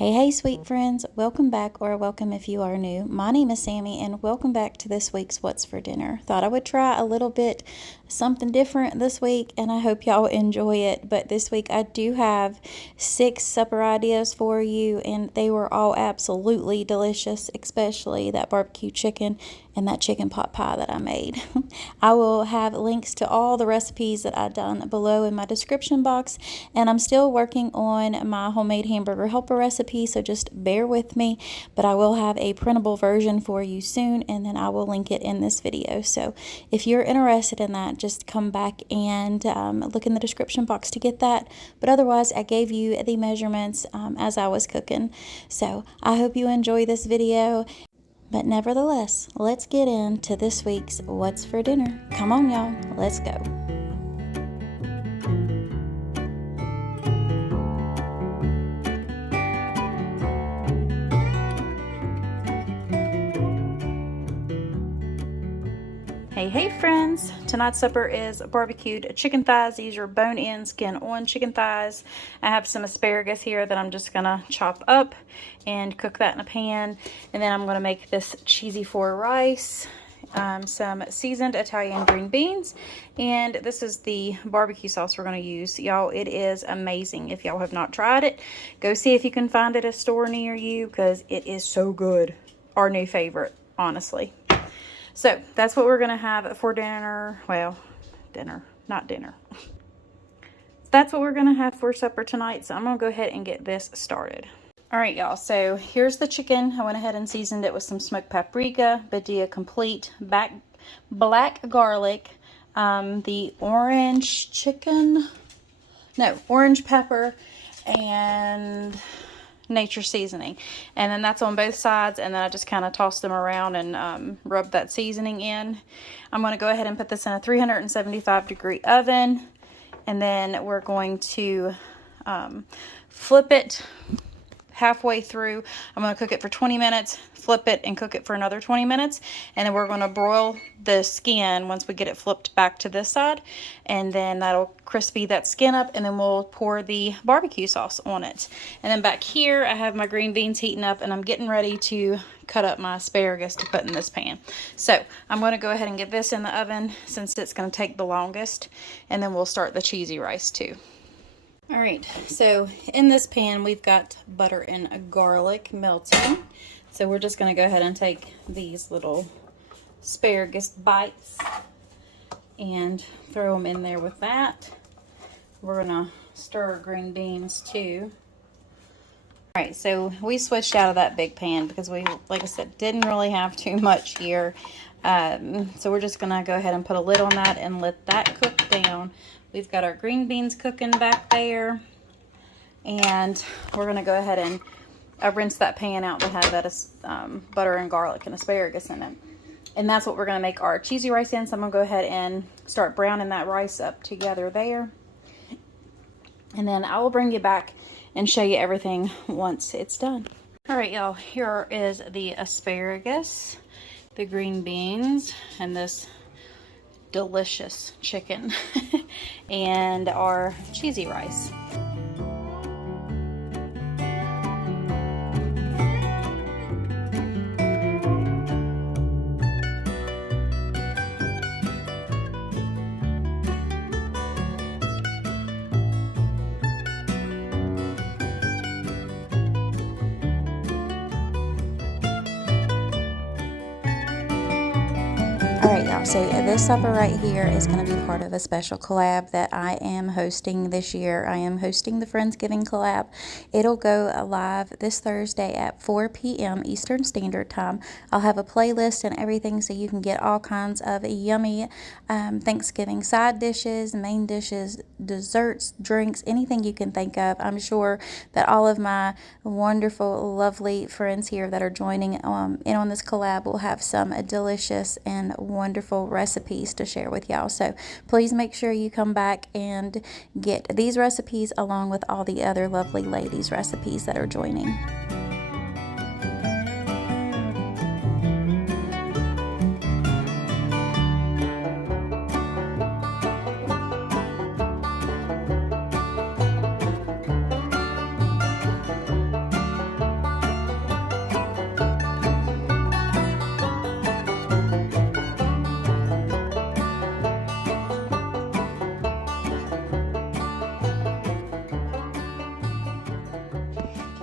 Hey, sweet friends, welcome back, or welcome if you are new. My name is Sammy, and welcome back to this week's What's for Dinner. Thought I would try a little bit something different this week, and I hope y'all enjoy it. But this week I do have 6 supper ideas for you, and they were all absolutely delicious, especially that barbecue chicken and that chicken pot pie that I made. I will have links to all the recipes that I've done below in my description box, and I'm still working on my homemade hamburger helper recipe, so just bear with me, but I will have a printable version for you soon, and then I will link it in this video. So if you're interested in that, just come back and look in the description box to get that. But otherwise, I gave you the measurements as I was cooking. So I hope you enjoy this video. But nevertheless, let's get into this week's What's for Dinner. Come on, y'all. Let's go. Hey friends, tonight's supper is barbecued chicken thighs. These are bone-in, skin-on chicken thighs. I have some asparagus here that I'm just gonna chop up and cook that in a pan, and then I'm gonna make this cheesy four rice, some seasoned Italian green beans, and this is the barbecue sauce we're gonna use. Y'all, it is amazing. If y'all have not tried it, go see if you can find it at a store near you, because it is so good. Our new favorite, honestly. So that's what we're going to have for dinner. Well, dinner, not dinner. That's what we're going to have for supper tonight. So I'm going to go ahead and get this started. All right, y'all. So here's the chicken. I went ahead and seasoned it with some smoked paprika, Badia complete, black garlic, the orange pepper, and nature seasoning, and then that's on both sides, and then I just kind of toss them around and rub that seasoning in. I'm going to go ahead and put this in a 375-degree oven, and then we're going to flip it halfway through. I'm going to cook it for 20 minutes, flip it, and cook it for another 20 minutes, and then we're going to broil the skin once we get it flipped back to this side, and then that'll crispy that skin up, and then we'll pour the barbecue sauce on it. And then back here I have my green beans heating up, and I'm getting ready to cut up my asparagus to put in this pan. So I'm going to go ahead and get this in the oven since it's going to take the longest, and then we'll start the cheesy rice too. All right, so in this pan we've got butter and garlic melting. So we're just going to go ahead and take these little asparagus bites and throw them in there with that. We're going to stir our green beans too. All right, so we switched out of that big pan because we, like I said, didn't really have too much here. So we're just going to go ahead and put a lid on that and let that cook down. We've got our green beans cooking back there, and we're going to go ahead and rinse that pan out that had that butter and garlic and asparagus in it. And that's what we're going to make our cheesy rice in. So I'm going to go ahead and start browning that rice up together there. And then I will bring you back and show you everything once it's done. All right, y'all, here is the asparagus, the green beans, and this delicious chicken and our cheesy rice. Alright y'all, so this supper right here is going to be part of a special collab that I am hosting this year. I am hosting the Friendsgiving collab. It'll go live this Thursday at 4 p.m. Eastern Standard Time. I'll have a playlist and everything so you can get all kinds of yummy Thanksgiving side dishes, main dishes, desserts, drinks, anything you can think of. I'm sure that all of my wonderful, lovely friends here that are joining in on this collab will have some delicious and wonderful recipes to share with y'all. So please make sure you come back and get these recipes along with all the other lovely ladies' recipes that are joining.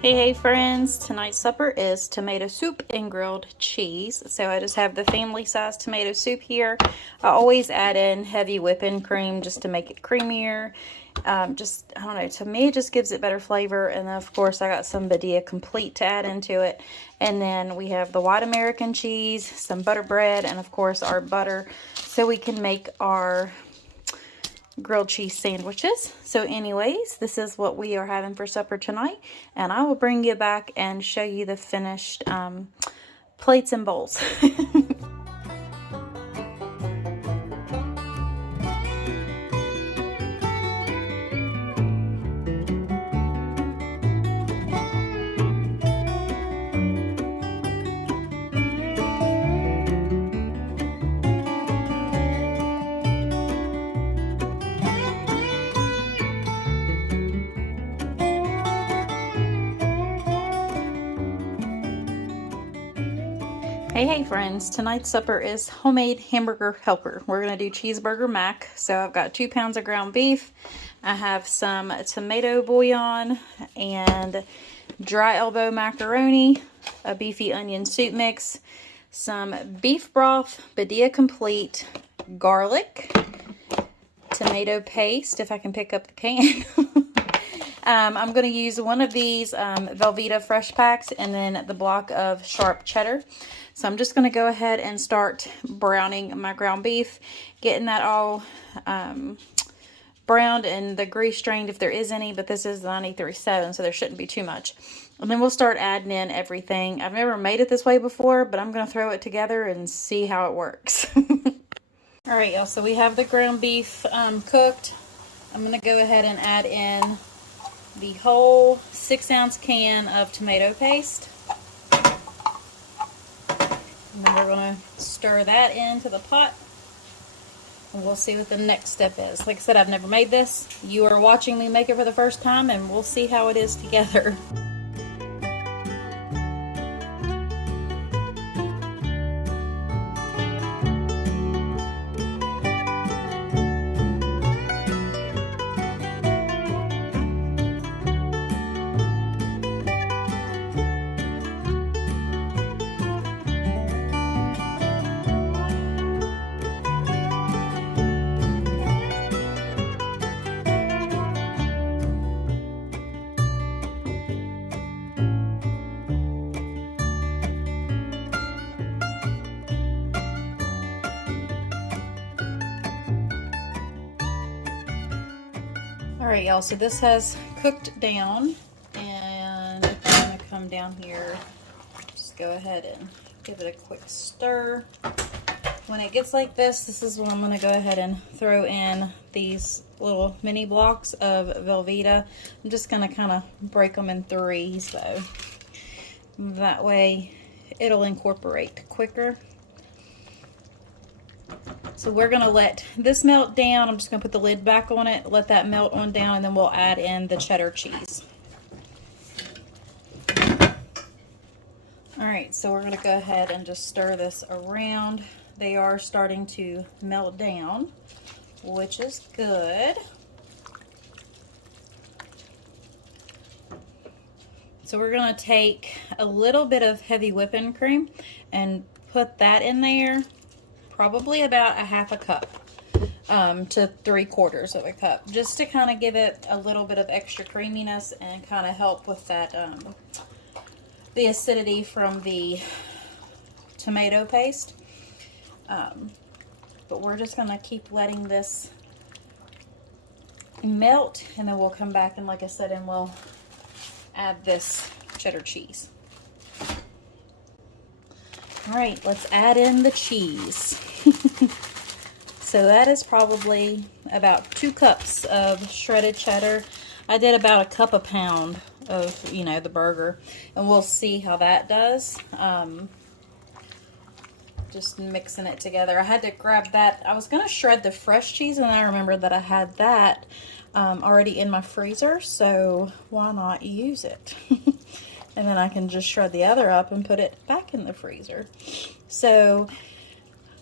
Hey friends, tonight's supper is tomato soup and grilled cheese. So I just have the family size tomato soup here. I always add in heavy whipping cream just to make it creamier. I don't know, to me it just gives it better flavor. And then of course I got some Badia complete to add into it. And then we have the white American cheese, some butter bread, and of course our butter so we can make our grilled cheese sandwiches. So anyways, this is what we are having for supper tonight, and I will bring you back and show you the finished plates and bowls. Hey friends, tonight's supper is homemade hamburger helper. We're going to do cheeseburger mac. So I've got 2 pounds of ground beef. I have some tomato bouillon and dry elbow macaroni, a beefy onion soup mix, some beef broth, Badia complete, garlic, tomato paste, if I can pick up the can. I'm going to use one of these Velveeta fresh packs and then the block of sharp cheddar. So I'm just going to go ahead and start browning my ground beef, getting that all browned and the grease strained if there is any, but this is the 93.7, so there shouldn't be too much. And then we'll start adding in everything. I've never made it this way before, but I'm going to throw it together and see how it works. All right, y'all, so we have the ground beef cooked. I'm going to go ahead and add in the whole 6-ounce can of tomato paste. And then we're going to stir that into the pot. And we'll see what the next step is. Like I said, I've never made this. You are watching me make it for the first time, and we'll see how it is together. Alright y'all, so this has cooked down, and I'm going to come down here, just go ahead and give it a quick stir. When it gets like this is when I'm going to go ahead and throw in these little mini blocks of Velveeta. I'm just going to kind of break them in 3s though. That way it'll incorporate quicker. So we're going to let this melt down. I'm just going to put the lid back on it, let that melt on down, and then we'll add in the cheddar cheese. Alright, so we're going to go ahead and just stir this around. They are starting to melt down, which is good. So we're going to take a little bit of heavy whipping cream and put that in there. Probably about a 1/2 cup to 3/4 of a cup, just to kind of give it a little bit of extra creaminess and kind of help with that the acidity from the tomato paste. But we're just going to keep letting this melt, and then we'll come back and, like I said, and we'll add this cheddar cheese. All right, let's add in the cheese. So that is probably about 2 cups of shredded cheddar. I did about 1 pound of, you know, the burger, and we'll see how that does. Just mixing it together. I had to grab that. I was going to shred the fresh cheese, and then I remembered that I had that already in my freezer, so why not use it? And then I can just shred the other up and put it back in the freezer. So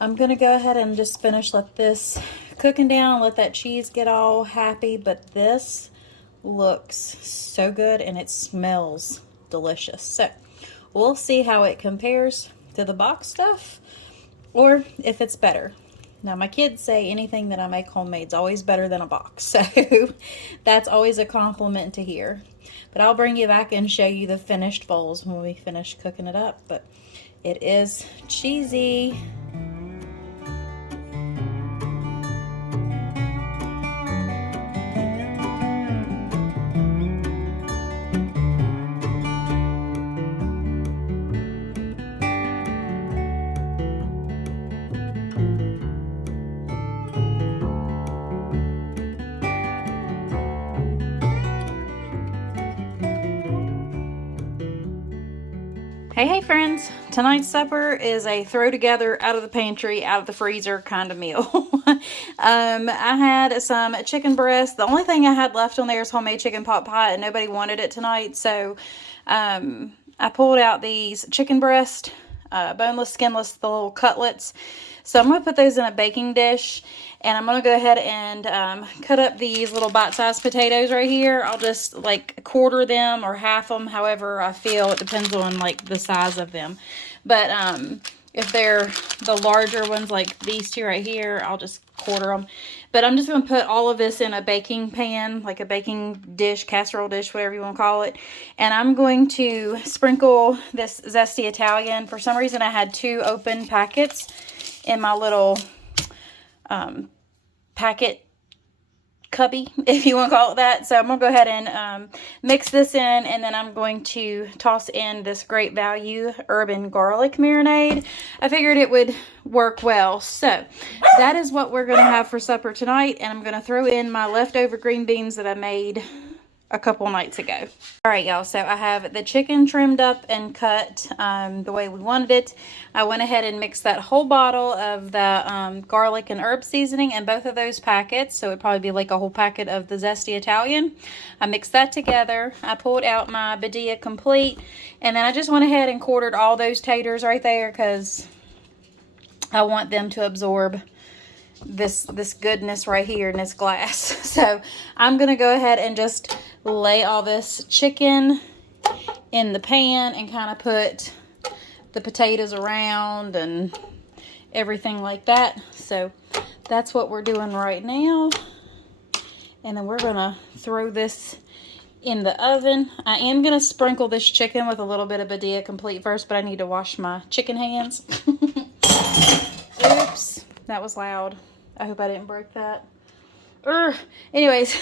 I'm going to go ahead and just let this cooking down, let that cheese get all happy. But this looks so good and it smells delicious. So we'll see how it compares to the box stuff or if it's better. Now my kids say anything that I make homemade is always better than a box, so that's always a compliment to hear. But I'll bring you back and show you the finished bowls when we finish cooking it up. But it is cheesy. Hey friends, tonight's supper is a throw together out of the pantry, out of the freezer kind of meal. I had some chicken breast. The only thing I had left on there is homemade chicken pot pie, and nobody wanted it tonight, so I pulled out these chicken breast, boneless, skinless, the little cutlets. So I'm going to put those in a baking dish, and I'm going to go ahead and cut up these little bite-sized potatoes right here. I'll just like quarter them or half them, however I feel. It depends on like the size of them. But if they're the larger ones like these two right here, I'll just quarter them. But I'm just going to put all of this in a baking pan, like a baking dish, casserole dish, whatever you want to call it. And I'm going to sprinkle this zesty Italian. For some reason I had 2 open packets in my little packet cubby, if you want to call it that. So I'm going to go ahead and mix this in, and then I'm going to toss in this Great Value herb and garlic marinade. I figured it would work well. So that is what we're going to have for supper tonight, and I'm going to throw in my leftover green beans that I made a couple nights ago. Alright y'all, so I have the chicken trimmed up and cut the way we wanted it. I went ahead and mixed that whole bottle of the garlic and herb seasoning in both of those packets, so it'd probably be like a whole packet of the zesty Italian. I mixed that together. I pulled out my Badia complete, and then I just went ahead and quartered all those taters right there because I want them to absorb this goodness right here in this glass. So I'm gonna go ahead and just lay all this chicken in the pan and kind of put the potatoes around and everything like that. So that's what we're doing right now, and then we're gonna throw this in the oven. I am gonna sprinkle this chicken with a little bit of Badia complete first, but I need to wash my chicken hands. Oops, that was loud. I hope I didn't break that. Anyways,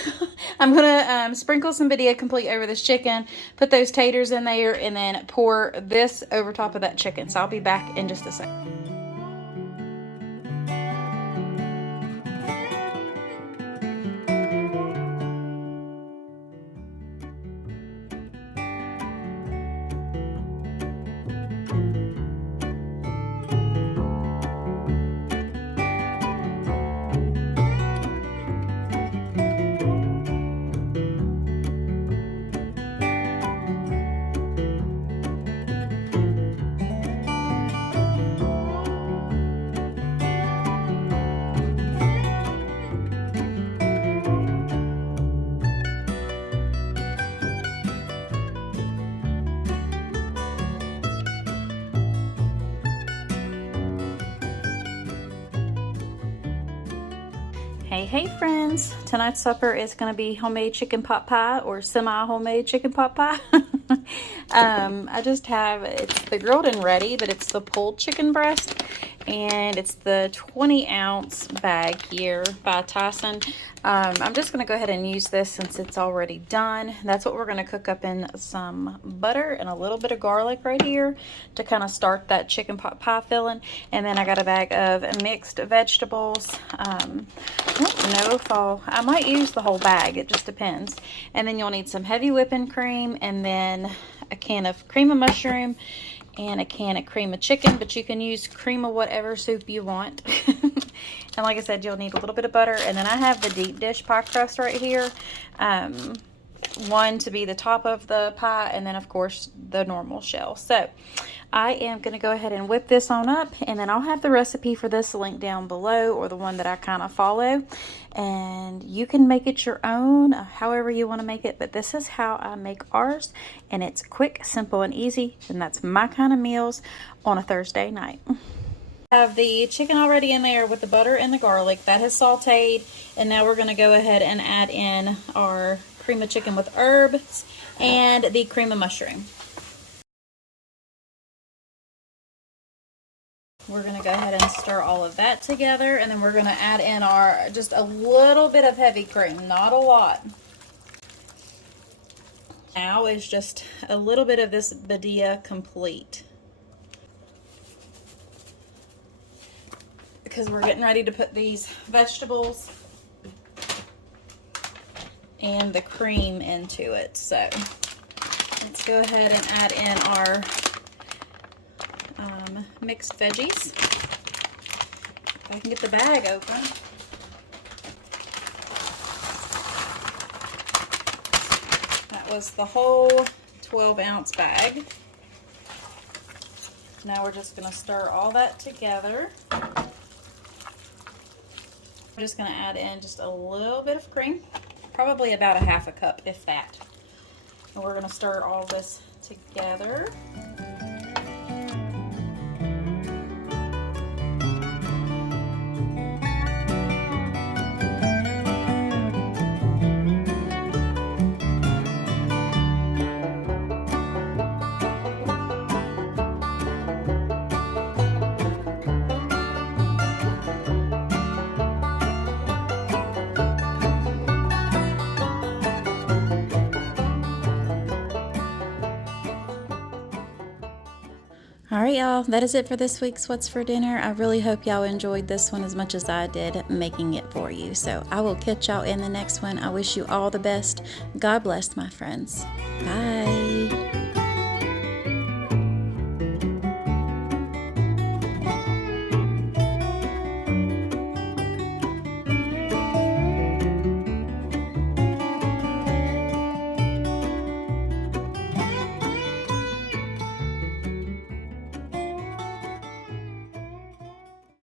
I'm gonna sprinkle some Badia complete over this chicken, put those taters in there, and then pour this over top of that chicken. So I'll be back in just a second. Hey friends, tonight's supper is going to be homemade chicken pot pie or semi-homemade chicken pot pie. I just have, it's the grilled and ready, but it's the pulled chicken breast, and it's the 20-ounce bag here by Tyson. I'm just going to go ahead and use this since it's already done. That's what we're going to cook up in some butter and a little bit of garlic right here to kind of start that chicken pot pie filling. And then I got a bag of mixed vegetables. I don't know if I might use the whole bag. It just depends. And then you'll need some heavy whipping cream, and then a can of cream of mushroom and a can of cream of chicken, but you can use cream of whatever soup you want. And like I said, you'll need a little bit of butter. And then I have the deep dish pie crust right here. one to be the top of the pie, and then of course the normal shell. So I am going to go ahead and whip this on up, and then I'll have the recipe for this linked down below, or the one that I kind of follow, and you can make it your own, however you want to make it, but this is how I make ours, and it's quick, simple, and easy, and that's my kind of meals on a Thursday night. I have the chicken already in there with the butter and the garlic. That has sauteed, and now we're going to go ahead and add in our cream of chicken with herbs and the cream of mushroom. We're going to go ahead and stir all of that together, and then we're going to add in our just a little bit of heavy cream, not a lot. Now is just a little bit of this Badia complete, because we're getting ready to put these vegetables and the cream into it. So let's go ahead and add in our mixed veggies. If I can get the bag open. That was the whole 12-ounce bag. Now we're just going to stir all that together. We're just going to add in just a little bit of cream, probably about a half a cup, if that. And we're going to stir all this together. Alright y'all, that is it for this week's What's for Dinner. I really hope y'all enjoyed this one as much as I did making it for you. So I will catch y'all in the next one. I wish you all the best. God bless, my friends. Bye.